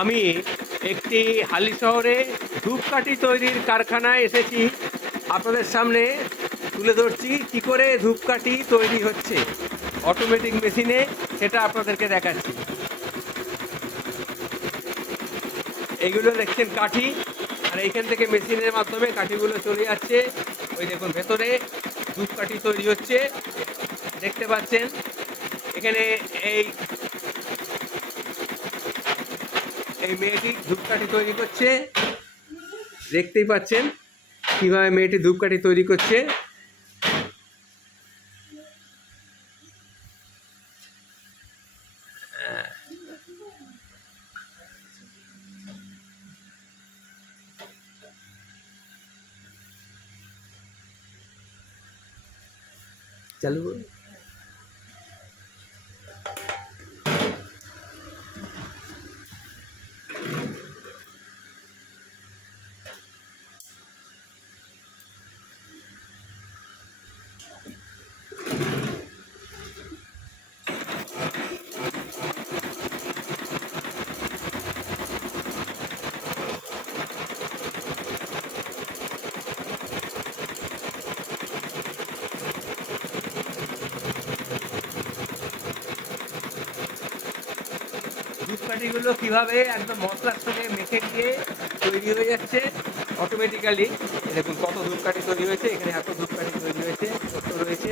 আমি একটি হালিশহরে ধূপকাঠি তৈরির কারখানায় এসেছি। আপনাদের সামনে তুলে ধরছি কী করে ধূপকাঠি তৈরি হচ্ছে অটোমেটিক মেশিনে, সেটা আপনাদেরকে দেখাচ্ছি। এইগুলো দেখছেন কাঠি, আর এইখান থেকে মেশিনের মাধ্যমে কাঠিগুলো চলে যাচ্ছে। ওই দেখুন ভেতরে ধূপকাঠি তৈরি হচ্ছে, দেখতে পাচ্ছেন। এখানে এই এই মেয়েটি ধূপকাঠি তৈরি করছে, দেখতেই পাচ্ছেন কীভাবে মেয়েটি ধূপকাঠি তৈরি করছে। চালু ধূপকাঠিগুলো কীভাবে একদম মশলার সঙ্গে মেখে দিয়ে তৈরি হয়ে যাচ্ছে অটোমেটিক্যালি। দেখুন কত ধূপকাঠি তৈরি হয়েছে, এখানে এত ধূপকাঠি তৈরি হয়েছে, কত রয়েছে।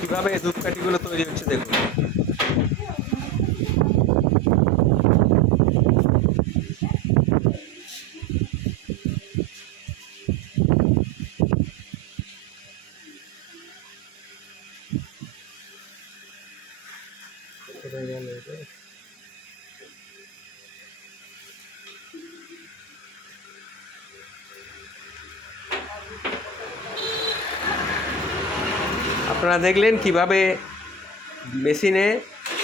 কীভাবে ধূপকাঠিগুলো তৈরি হচ্ছে দেখুন। আপনারা দেখলেন কিভাবে মেশিনে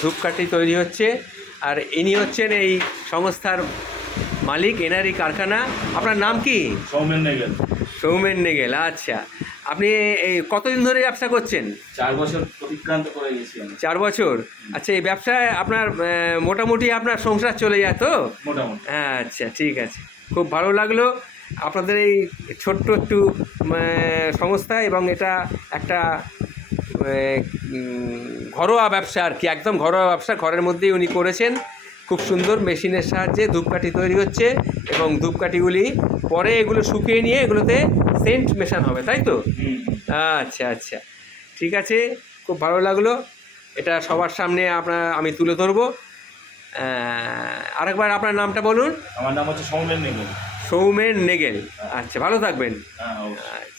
ধূপকাঠি তৈরি হচ্ছে, আর ইনি হচ্ছেন এই সংস্থার মালিক, এনারই কারখানা। আপনার নাম কি? সৌমেন নেগেল। সৌমেন নেগেল, আচ্ছা। আপনি এই কতদিন ধরে ব্যবসা করছেন? 4 বছর অতিক্রান্ত করে গেছি আমি। 4 বছর। আচ্ছা, এই ব্যবসায় আপনার মোটামুটি আপনার সংসার চলে যায় তো? মোটামুটি। আচ্ছা, ঠিক আছে। খুব ভালো লাগলো আপনাদের এই ছোট্ট একটু সংস্থা, এবং এটা একটা ঘরোয়া ব্যবসা আর কি, একদম ঘরোয়া ব্যবসা, ঘরের মধ্যেই উনি করেছেন। খুব সুন্দর মেশিনের সাহায্যে ধূপকাঠি তৈরি হচ্ছে, এবং ধূপকাঠিগুলি পরে এগুলো শুকিয়ে নিয়ে এগুলোতে সেন্ট মেশানো হবে, তাই তো? আচ্ছা আচ্ছা, ঠিক আছে। খুব ভালো লাগলো, এটা সবার সামনে আমি তুলে ধরবো। আরেকবার আপনার নামটা বলুন। আমার নাম হচ্ছে সৌমেন নেগেল। সৌমেন নেগেল, আচ্ছা। ভালো থাকবেন। হ্যাঁ, অবশ্যই।